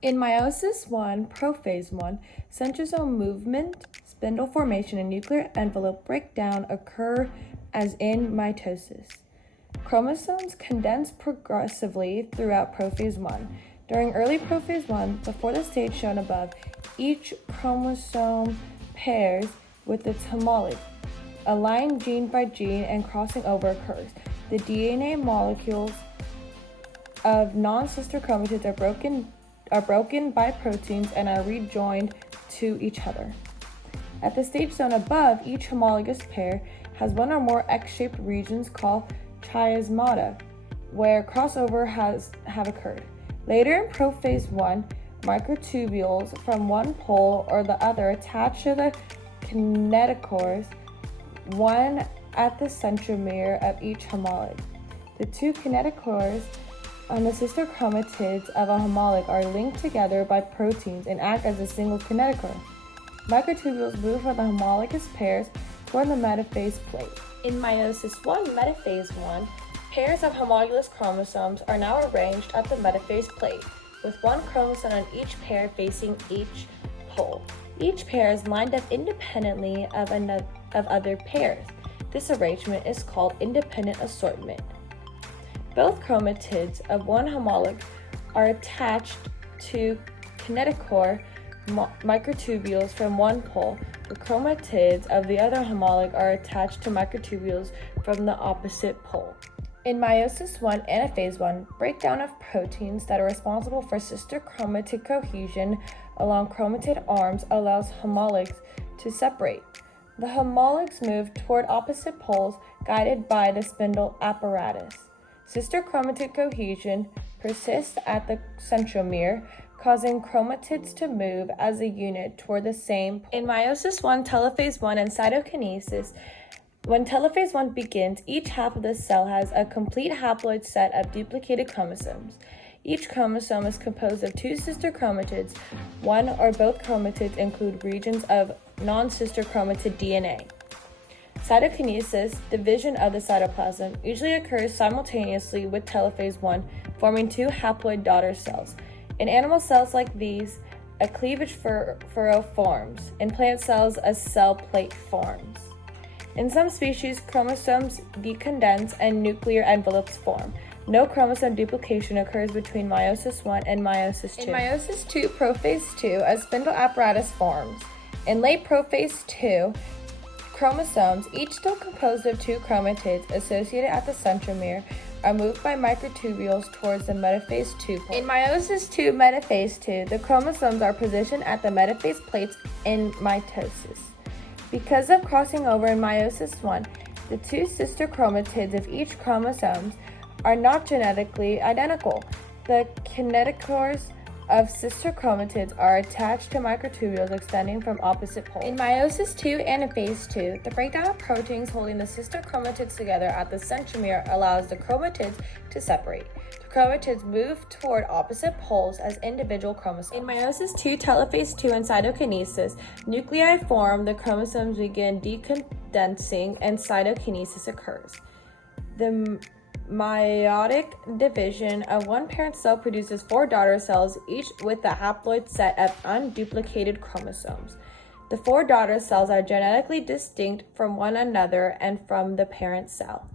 In meiosis 1, prophase 1, centrosome movement, spindle formation, and nuclear envelope breakdown occur as in mitosis. Chromosomes condense progressively throughout prophase 1. During early prophase 1, before the stage shown above, each chromosome pairs with its homologue. A line gene by gene and crossing over occurs. The DNA molecules of non-sister chromatids are broken by proteins and are rejoined to each other. At the stage shown above, each homologous pair has one or more X-shaped regions called chiasmata, where crossover have occurred. Later in prophase 1, microtubules from one pole or the other attach to the kinetochores, one at the centromere of each homologue. The two kinetochores on the sister chromatids of a homologue are linked together by proteins and act as a single kinetochore. Microtubules move from the homologous pairs toward the metaphase plate. In meiosis 1, metaphase 1, pairs of homologous chromosomes are now arranged at the metaphase plate, with one chromosome on each pair facing each pole. Each pair is lined up independently of other pairs. This arrangement is called independent assortment. Both chromatids of one homologue are attached to kinetochore microtubules from one pole. The chromatids of the other homologue are attached to microtubules from the opposite pole. In meiosis 1, anaphase 1, breakdown of proteins that are responsible for sister chromatid cohesion along chromatid arms allows homologues to separate. The homologues move toward opposite poles guided by the spindle apparatus. Sister chromatid cohesion persists at the centromere, causing chromatids to move as a unit toward the same pole. In meiosis 1, telophase 1, and cytokinesis, when telophase 1 begins, each half of the cell has a complete haploid set of duplicated chromosomes. Each chromosome is composed of two sister chromatids. One or both chromatids include regions of non-sister chromatid DNA. Cytokinesis, division of the cytoplasm, usually occurs simultaneously with telophase 1, forming two haploid daughter cells. In animal cells like these, a cleavage furrow forms. In plant cells, a cell plate forms. In some species, chromosomes decondense and nuclear envelopes form. No chromosome duplication occurs between meiosis 1 and meiosis 2. In meiosis 2, prophase 2, a spindle apparatus forms. In late prophase 2, chromosomes, each still composed of two chromatids associated at the centromere, are moved by microtubules towards the metaphase 2 pole. In meiosis 2, metaphase 2, the chromosomes are positioned at the metaphase plates in mitosis. Because of crossing over in meiosis 1, the two sister chromatids of each chromosome are not genetically identical. The kinetochores of sister chromatids are attached to microtubules extending from opposite poles. In meiosis 2, anaphase 2, the breakdown of proteins holding the sister chromatids together at the centromere allows the chromatids to separate. The chromatids move toward opposite poles as individual chromosomes. In meiosis 2, telophase 2, and cytokinesis, nuclei form, the chromosomes begin decondensing, and cytokinesis occurs. The meiotic division of one parent cell produces four daughter cells, each with a haploid set of unduplicated chromosomes. The four daughter cells are genetically distinct from one another and from the parent cell.